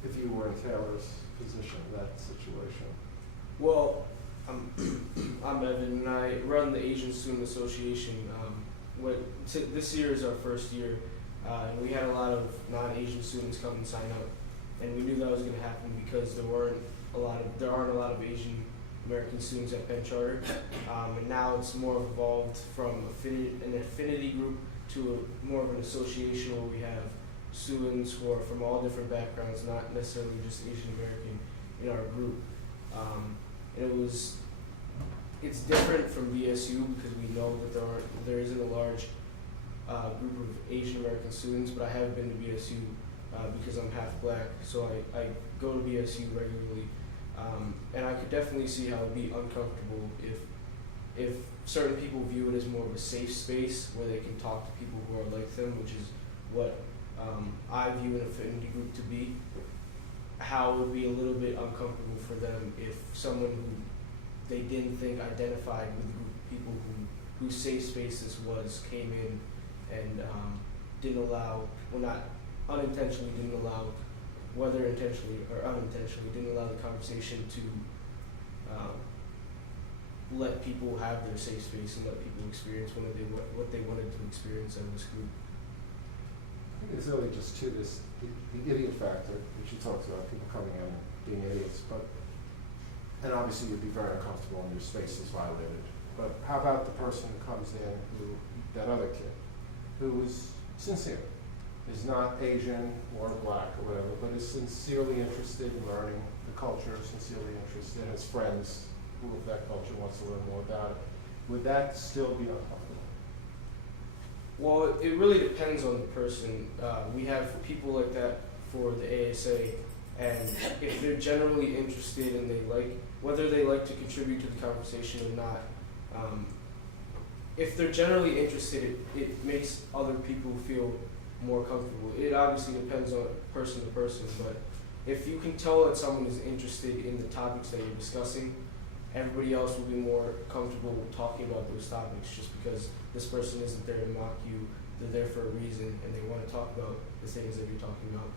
If you were in Taylor's position, that situation. Well, I'm Evan, and I run the Asian Student Association. This year is our first year, and we had a lot of non-Asian students come and sign up, and we knew that was going to happen because there aren't a lot of Asian American students at Penn Charter, and now it's more evolved from an affinity group to more of an association where we have students who are from all different backgrounds, not necessarily just Asian American, in our group. And it's different from BSU because we know that there isn't a large group of Asian American students, but I have been to BSU because I'm half black, so I go to BSU regularly. And I could definitely see how it would be uncomfortable if certain people view it as more of a safe space where they can talk to people who are like them, which is what I view an affinity group to be. How it would be a little bit uncomfortable for them if someone who they didn't think identified with the group of people whose safe space this was came in and didn't allow, well, not unintentionally didn't allow, whether intentionally or unintentionally, didn't allow the conversation to let people have their safe space and let people experience what they wanted to experience out of this group. I think it's really just the idiot factor, which you talked about, people coming in and being idiots, and obviously you'd be very uncomfortable and your space is violated. But how about the person who comes in, that other kid, who is sincere, is not Asian or black or whatever, but is sincerely interested in learning the culture, sincerely interested in his friends who of that culture wants to learn more about it. Would that still be uncomfortable? Well, it really depends on the person. We have people like that for the ASA, and if they're generally interested and whether they like to contribute to the conversation or not, if they're generally interested, it makes other people feel more comfortable. It obviously depends on person to person, but if you can tell that someone is interested in the topics that you're discussing, everybody else will be more comfortable talking about those topics just because this person isn't there to mock you. They're there for a reason and they want to talk about the things that you're talking about.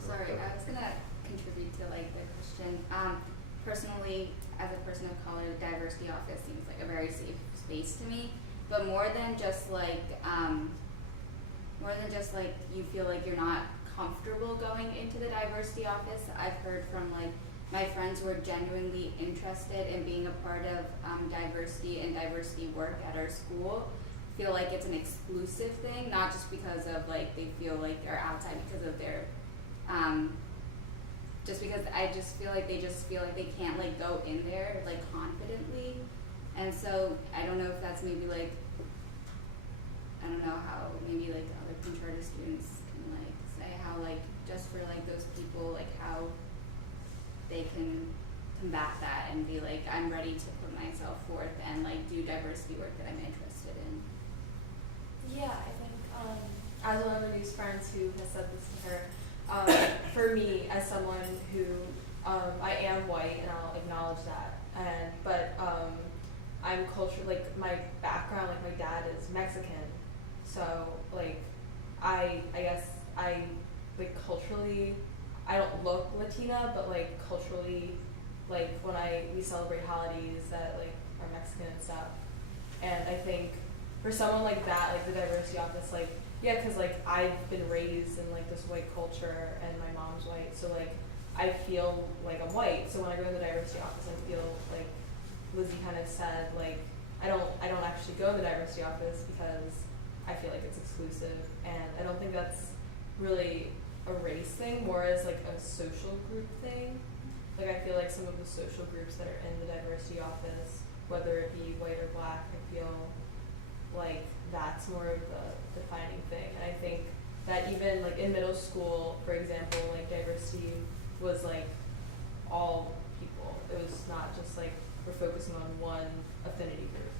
Sorry, I was going to contribute to the question. Personally, as a person of color, the diversity office seems like a very safe space to me, but more than just you feel like you're not comfortable going into the diversity office. I've heard from my friends who are genuinely interested in being a part of diversity and diversity work at our school feel like it's an exclusive thing, not just because of like they feel like they're outside because of their, just because I just feel like they can't like go in there like confidently, and so I don't know if that's maybe like, I don't know how maybe like other Penn Charter students can like say how like just for like those people like how they can combat that and be like, I'm ready to put myself forth and like do diversity work that I'm interested in. Yeah, I think as one of Renee's friends who has said this to her, for me as someone who I am white and I'll acknowledge that, but I'm culturally, like my background, like my dad is Mexican, so like I guess I like culturally I don't look Latina, but like culturally, like when we celebrate holidays that like are Mexican and stuff, and I think for someone like that, like the diversity office, like yeah, because like I've been raised in like this white culture and my mom's white, so like I feel like I'm white. So when I go to the diversity office, I feel like Lizzie kind of said, like I don't actually go to the diversity office because I feel like it's exclusive, and I don't think that's really a race thing, more as like a social group thing. Like I feel like some of the social groups that are in the diversity office, whether it be white or black, I feel like that's more of the defining thing. And I think that even like in middle school, for example, like diversity was like all people. It was not just like we're focusing on one affinity group.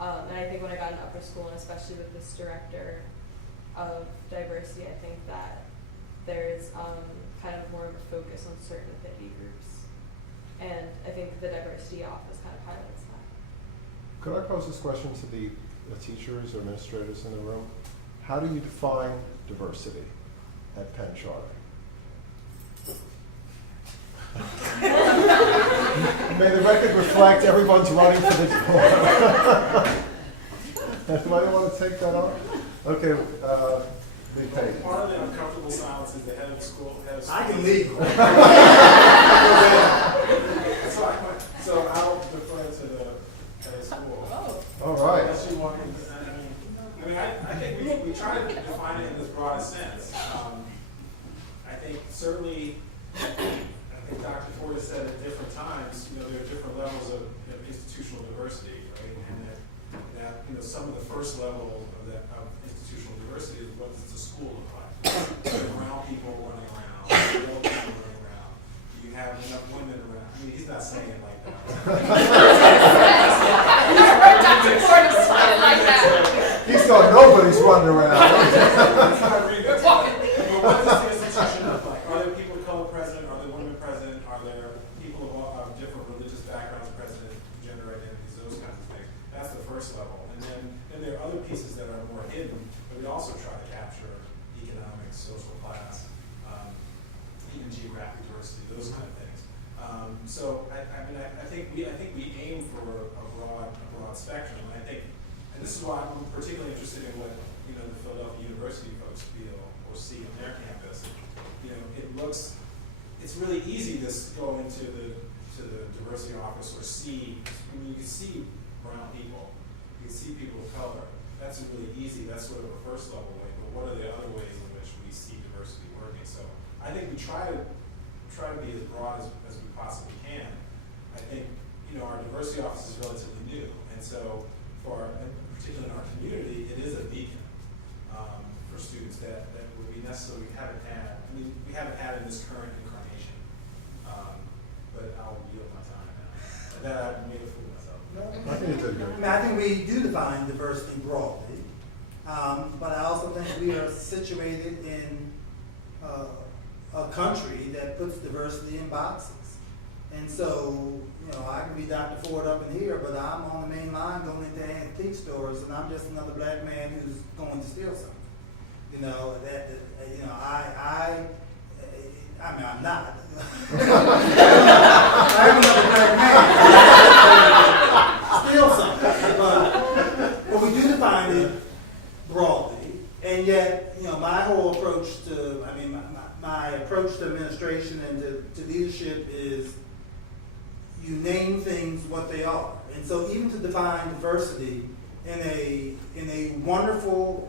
And I think when I got in upper school, and especially with this director of diversity, I think that there's kind of more of a focus on certain affinity groups. And I think the diversity office kind of highlights that. Could I pose this question to the teachers or administrators in the room? How do you define diversity at Penn Charter? May the record reflect everyone's running for the door. Anybody want to take that on? Okay, part of the uncomfortable silence is the head of school. I can leave. So I'll defer to the head of school. Oh. All right. Unless you want me to, I think we try to define it in this broadest sense. I think certainly, Dr. Ford has said at different times, there are different levels of institutional diversity, right? And that some of the first level of institutional diversity is what does the school look like? Brown people running around, yellow people running around. Do you have enough women around? I mean, he's not saying it like that. Dr. Ford is like that. He's thought nobody's running around. But what does the institution look like? Are there people of color present? Are there women present? Are there people of different religious backgrounds present? Gender identities, those kinds of things. That's the first level. And then there are other pieces that are more hidden, but we also try to capture economics, social class, even geographic diversity, those kind of things. So I think we aim for a broad spectrum. And I think, and this is why I'm particularly interested in what the Philadelphia University folks feel or see on their campus. It's really easy to go into the diversity office or see. I mean, you can see brown people, you can see people of color. That's really easy. That's sort of a first level way. But what are the other ways in which we see diversity working? So I think we try to be as broad as we possibly can. I think our diversity office is relatively new, and so particularly in our community, it is a beacon for students that we necessarily haven't had. I mean, we haven't had in this current incarnation. But I'll yield my time now. That I made a fool of myself. I think it's good. I think we do define diversity broadly, but I also think we are situated in a country that puts diversity in boxes. And so, I can be Dr. Ford up in here, but I'm on the main line going into antique stores, and I'm just another black man who's going to steal something. I'm not. I'm another black man. Steal something. But we do define it broadly, and yet, my whole approach to, my approach to administration and to leadership is you name things what they are. And so even to define diversity, in a wonderful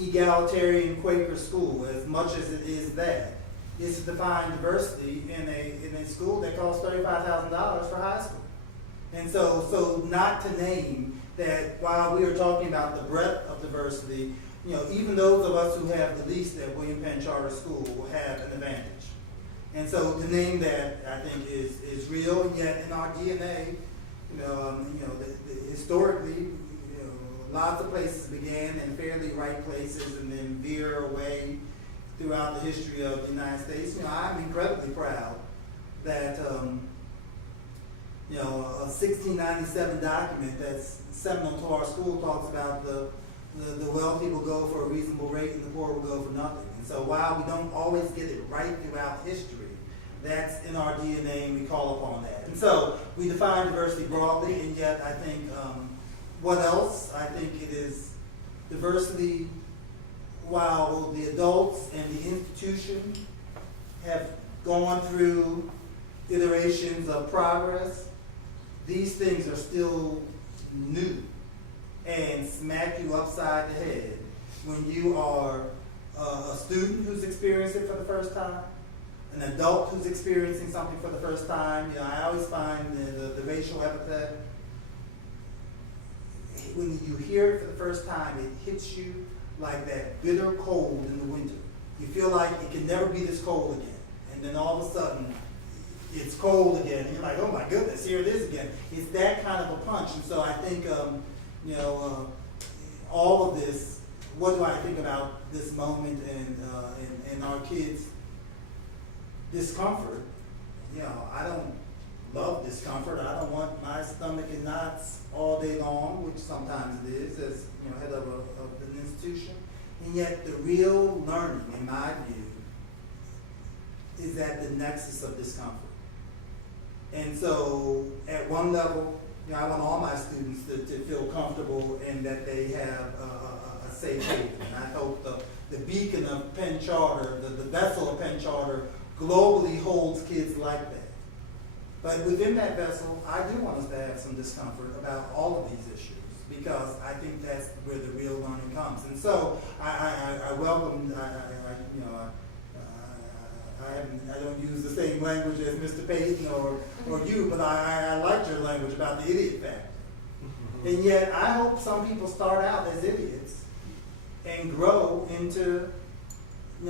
egalitarian Quaker school, as much as it is that, is to define diversity in a school that costs $35,000 for high school. And so not to name that while we are talking about the breadth of diversity, even those of us who have the least at William Penn Charter School will have an advantage. And so to name that, I think, is real, and yet in our DNA, historically, lots of places began in fairly right places and then veer away throughout the history of the United States. I'm incredibly proud that a 1697 document that's seminal to our school talks about the wealthy will go for a reasonable rate and the poor will go for nothing. And so while we don't always get it right throughout history, that's in our DNA and we call upon that. And so we define diversity broadly, and yet I think what else? I think it is diversity while the adults and the institution have gone through iterations of progress, these things are still new and smack you upside the head when you are a student who's experienced it for the first time, an adult who's experiencing something for the first time. I always find the racial epithet, when you hear it for the first time, it hits you like that bitter cold in the winter. You feel like it can never be this cold again. And then all of a sudden, it's cold again. And you're like, oh my goodness, here it is again. It's that kind of a punch. And so I think, all of this, what do I think about this moment and our kids' discomfort? I don't love discomfort. I don't want my stomach in knots all day long, which sometimes it is, as head of an institution. And yet the real learning, in my view, is at the nexus of discomfort. And so at one level, I want all my students to feel comfortable and that they have a safe haven. And I hope the beacon of Penn Charter, the vessel of Penn Charter, globally holds kids like that. But within that vessel, I do want us to have some discomfort about all of these issues, because I think that's where the real learning comes. And so I welcome, I don't use the same language as Mr. Payton or you, but I liked your language about the idiot factor. And yet I hope some people start out as idiots and grow into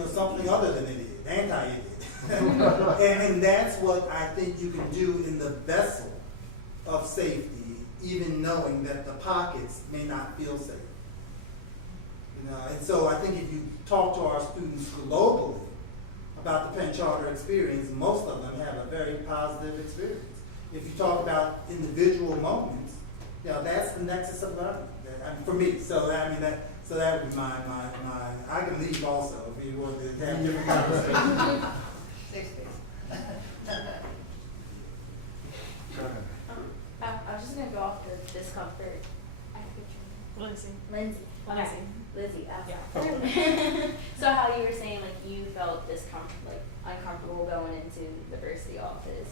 something other than idiot, anti-idiot. and that's what I think you can do in the vessel of safety, even knowing that the pockets may not feel safe. And so I think if you talk to our students globally about the Penn Charter experience, most of them have a very positive experience. If you talk about individual moments, that's the nexus of learning for me. So that would be my I can leave also if you want to have different conversations. I was just gonna go off the discomfort. Lindsay. Okay. Lizzie. So how you were saying you felt uncomfortable going into the diversity office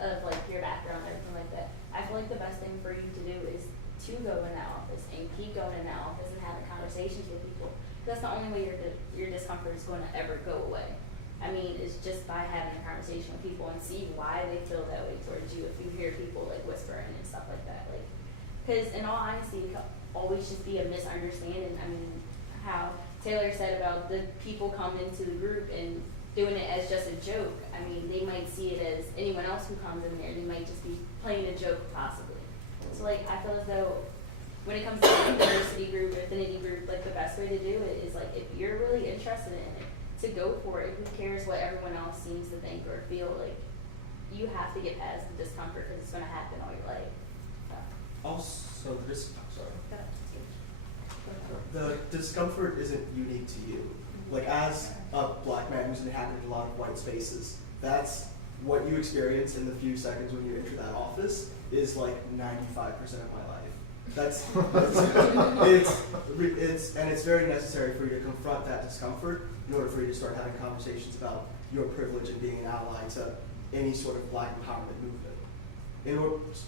because of your background and everything like that. I feel like the best thing for you to do is to go in that office and keep going in that office and having conversations with people. That's the only way your discomfort is going to ever go away. I mean, it's just by having a conversation with people and see why they feel that way towards you. If you hear people whispering and stuff like that, because in all honesty, it could always just be a misunderstanding. I mean, how Taylor said about the people coming into the group and doing it as just a joke. I mean, they might see it as anyone else who comes in there. They might just be playing a joke possibly. So I feel as though when it comes to the diversity group or affinity group, the best way to do it is if you're really interested in it, to go for it. Who cares what everyone else seems to think or feel? You have to get past the discomfort because it's going to happen all your life. Also, the discomfort isn't unique to you. As a black man who's inhabited a lot of white spaces, that's what you experience in the few seconds when you enter that office is 95% of my life. That's it's very necessary for you to confront that discomfort in order for you to start having conversations about your privilege and being an ally to any sort of black empowerment movement.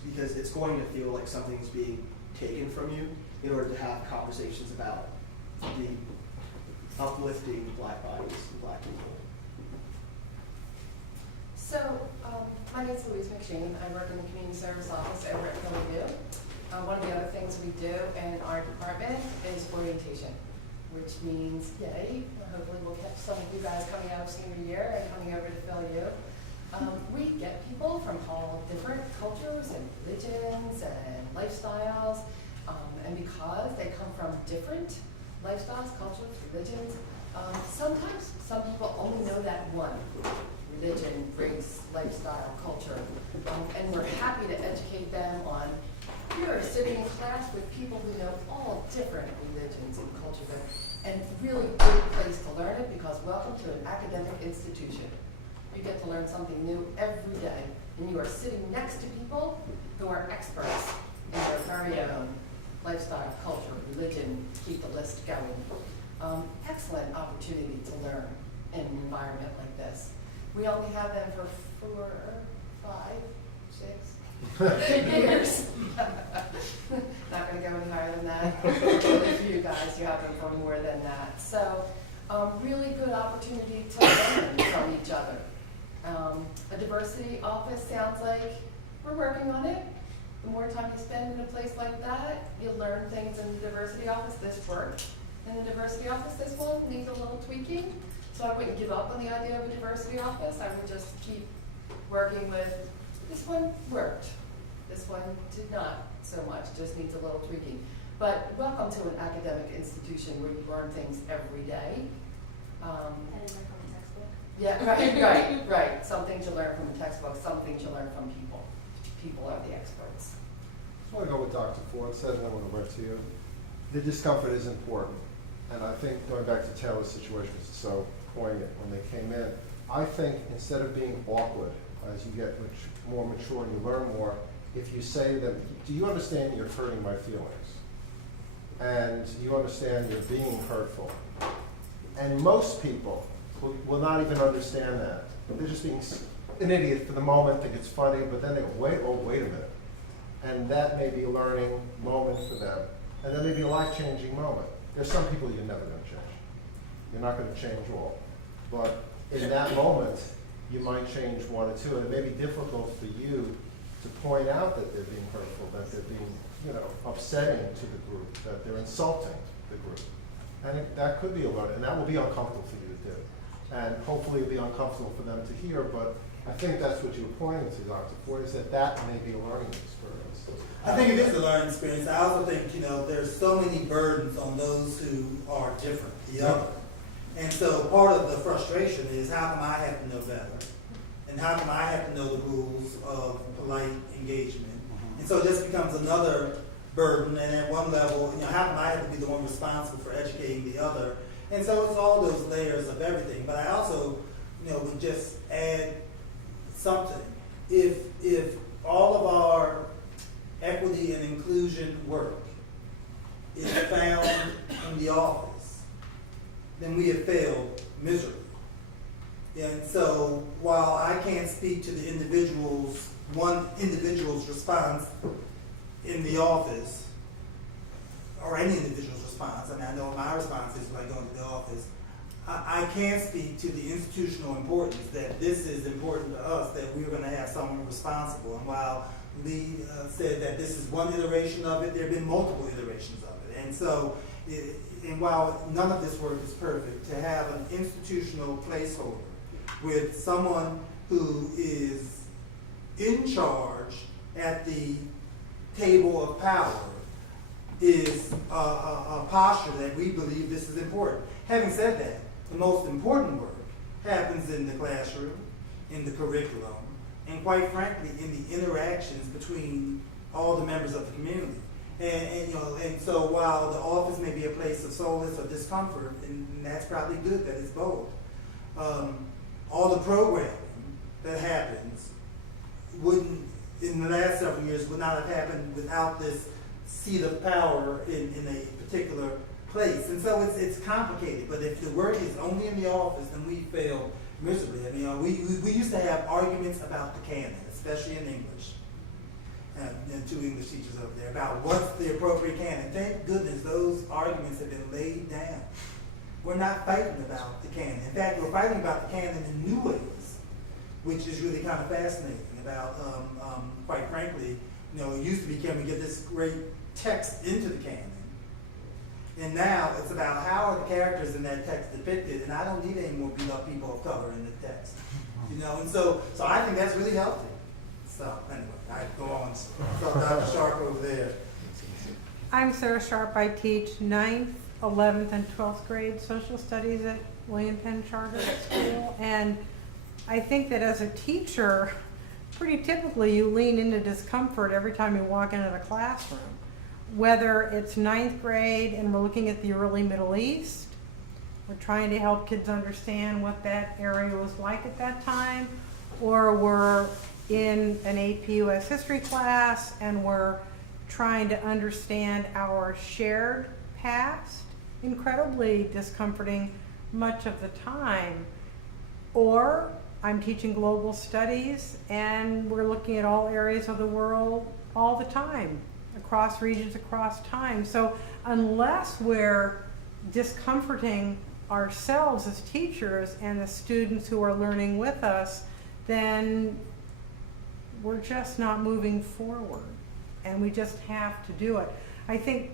Because it's going to feel like something's being taken from you in order to have conversations about the uplifting Black bodies and Black people. So, my name is Louise McShane. I work in the community service office over at Philly. One of the other things we do in our department is orientation, which means, yay, hopefully we'll catch some of you guys coming out of senior year and coming over to Philly. We get people from all different cultures and religions and lifestyles, and because they come from different lifestyles, cultures, religions, sometimes some people only know that one. Religion, race, lifestyle, culture, and we're happy to educate them on, you're sitting in class with people who know all different religions and cultures, and really good place to learn it because welcome to an academic institution. You get to learn something new every day, and you are sitting next to people who are experts in their very own lifestyle, culture, religion, keep the list going. Excellent opportunity to learn in an environment like this. We only have them for 4, 5, 6 years. Not going to go any higher than that. For you guys, you have them for more than that. So, really good opportunity to learn from each other. A diversity office sounds like we're working on it. The more time you spend in a place like that, you learn things in the diversity office. This worked in the diversity office. This one needs a little tweaking. So I wouldn't give up on the idea of a diversity office. I would just keep working with, this one worked. This one did not so much, just needs a little tweaking. But welcome to an academic institution where you learn things every day. Yeah, right. Some things you learn from a textbook, some things you learn from people. People are the experts. I want to go with Dr. Ford said, and I want to write to you. The discomfort is important. And I think going back to Taylor's situation is so poignant when they came in. I think instead of being awkward, as you get more mature and you learn more, if you say to them, do you understand you're hurting my feelings? And you understand you're being hurtful? And most people will not even understand that. They're just being an idiot for the moment, think it's funny, but then they go, wait a minute. And that may be a learning moment for them. And that may be a life-changing moment. There's some people you're never going to change. You're not going to change all. But in that moment, you might change one or two. And it may be difficult for you to point out that they're being hurtful, that they're being, upsetting to the group, that they're insulting the group. And that could be a learning, and that will be uncomfortable for you to do. And hopefully it'll be uncomfortable for them to hear, but I think that's what you're pointing to, Dr. Ford, is that may be a learning experience. I think it is a learning experience. I also think, there's so many burdens on those who are different, the other. And so part of the frustration is, how come I have to know better? And how come I have to know the rules of polite engagement? And so this becomes another burden, and at one level, how come I have to be the one responsible for educating the other? And so it's all those layers of everything. But I also, would just add something. If all of our equity and inclusion work is found in the office, then we have failed miserably. And so while I can't speak to the one individual's response in the office, or any individual's response, I know my response is when I go into the office, I can speak to the institutional importance that this is important to us, that we're going to have someone responsible. And while Lee said that this is one iteration of it, there have been multiple iterations of it. And so, and while none of this work is perfect, to have an institutional placeholder with someone who is in charge at the table of power is a posture that we believe this is important. Having said that, the most important work happens in the classroom, in the curriculum, and quite frankly, in the interactions between all the members of the community. And so while the office may be a place of solace or discomfort, and that's probably good that it's both, all the programming that happens wouldn't, in the last several years, would not have happened without this seat of power in a particular place. And so it's complicated, but if the work is only in the office, then we fail miserably. We used to have arguments about the canon, especially in English. and 2 English teachers over there about what's the appropriate canon. Thank goodness those arguments have been laid down. We're not fighting about the canon. In fact, we're fighting about the canon in new ways, which is really kind of fascinating. About, quite frankly, you know, it used to be, can we get this great text into the canon? And now it's about how are the characters in that text depicted, and I don't need any more beat up people of color in the text. You know, and so I think that's really healthy. So anyway, I go on. So Dr. Sharp over there. I'm Sarah Sharp. I teach 9th, 11th, and 12th grade social studies at William Penn Charter School. And I think that as a teacher, pretty typically you lean into discomfort every time you walk into the classroom. Whether it's 9th grade and we're looking at the early Middle East, we're trying to help kids understand what that area was like at that time, or we're in an AP US history class and we're trying to understand our shared past, incredibly discomforting much of the time. Or I'm teaching global studies and we're looking at all areas of the world all the time, across regions, across time. So unless we're discomforting ourselves as teachers and the students who are learning with us, then we're just not moving forward, and we just have to do it. I think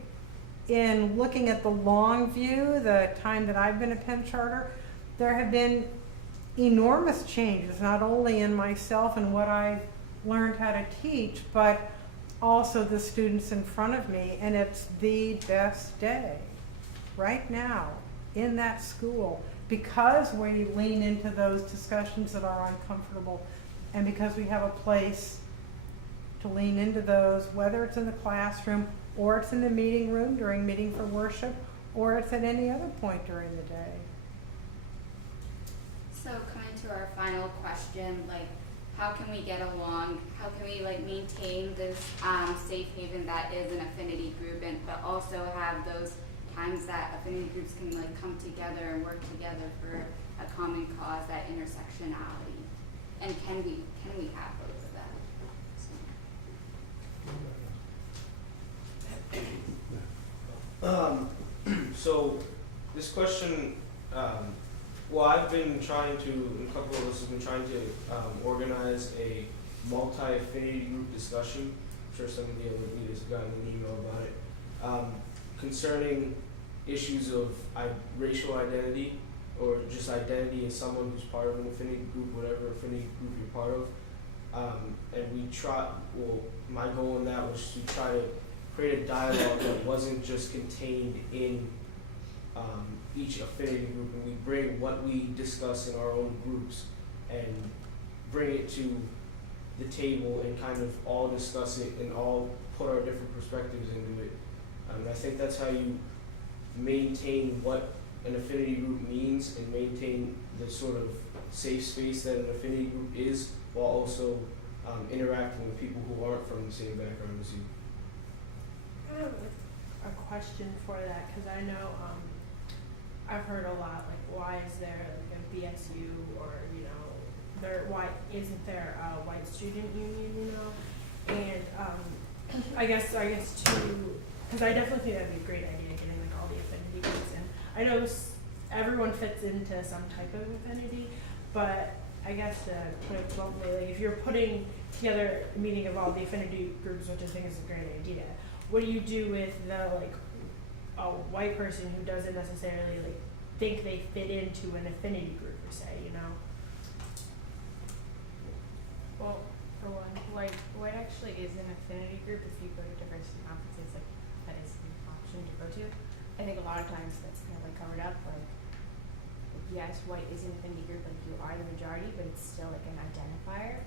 in looking at the long view, the time that I've been at Penn Charter, there have been enormous changes, not only in myself and what I learned how to teach, but also the students in front of me, and it's the best day right now in that school because we lean into those discussions that are uncomfortable, and because we have a place to lean into those, whether it's in the classroom or it's in the meeting room during meeting for worship, or it's at any other point during the day. So coming to our final question, like, how can we get along? How can we like maintain this safe haven that is an affinity group, and but also have those times that affinity groups can like come together and work together for a common cause, that intersectionality? And can we have both of that? So this question, well, I've been trying to, and a couple of us have been trying to organize a multi-affinity group discussion. I'm sure some of the other leaders have gotten an email about it, concerning issues of racial identity, or just identity as someone who's part of an affinity group, whatever affinity group you're part of. And we try, well, my goal in that was to try to create a dialogue that wasn't just contained in each affinity group, and we bring what we discuss in our own groups and bring it to the table and kind of all discuss it and all put our different perspectives into it. I think that's how you maintain what an affinity group means and maintain the sort of safe space that an affinity group is, while also interacting with people who aren't from the same background as you. I have a question for that, because I know I've heard a lot, like, why is there like a BSU, or, you know, why isn't there a white student union, you know? And I guess too, because I definitely think that'd be a great idea, getting like all the affinity groups in. I know everyone fits into some type of affinity, but I guess to put it bluntly, like, if you're putting together a meeting of all the affinity groups, which I think is a great idea, what do you do with the, like, a white person who doesn't necessarily like think they fit into an affinity group per se, you know? Well, for one, white actually is an affinity group if you go to different conferences, like that is an option to go to. I think a lot of times that's kind of like covered up, like yes, white is an affinity group, like you are the majority, but it's still like an identifier.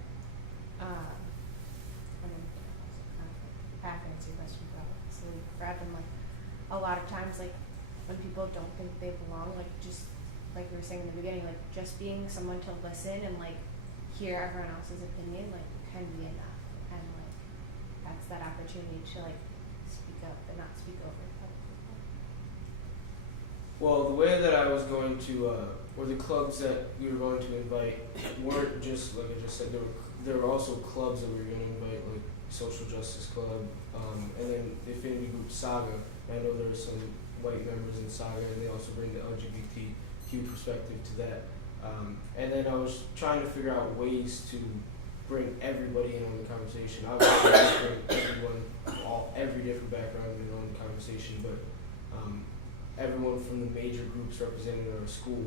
I mean, also kind of like half answer your question, but so for Evan, like a lot of times, like when people don't think they belong, like just like we were saying in the beginning, like just being someone to listen and like hear everyone else's opinion, like can be enough, and like that's that opportunity to like speak up but not speak over other people. Well, the way that I was going to, or the clubs that we were going to invite weren't just, like I just said, there were also clubs that we were going to invite, like Social Justice Club, and then the Affinity group Saga. I know there are some white members in Saga, and they also bring the LGBTQ perspective to that. And then I was trying to figure out ways to bring everybody in on the conversation. Obviously, bring everyone, every different background in on the conversation, but everyone from the major groups represented in our school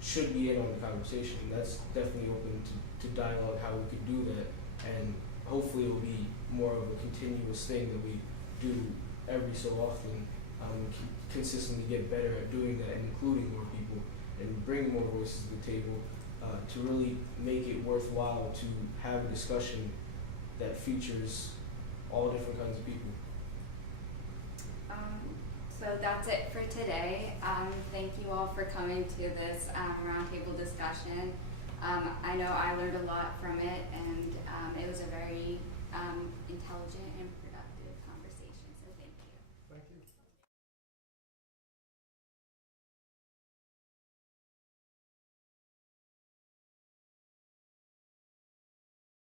should be in on the conversation. That's definitely open to dialogue how we could do that, and hopefully it will be more of a continuous thing that we do every so often. Consistently get better at doing that and including more people and bring more voices to the table to really make it worthwhile to have a discussion that features all different kinds of people. So that's it for today. Thank you all for coming to this roundtable discussion. I know I learned a lot from it, and it was a very intelligent and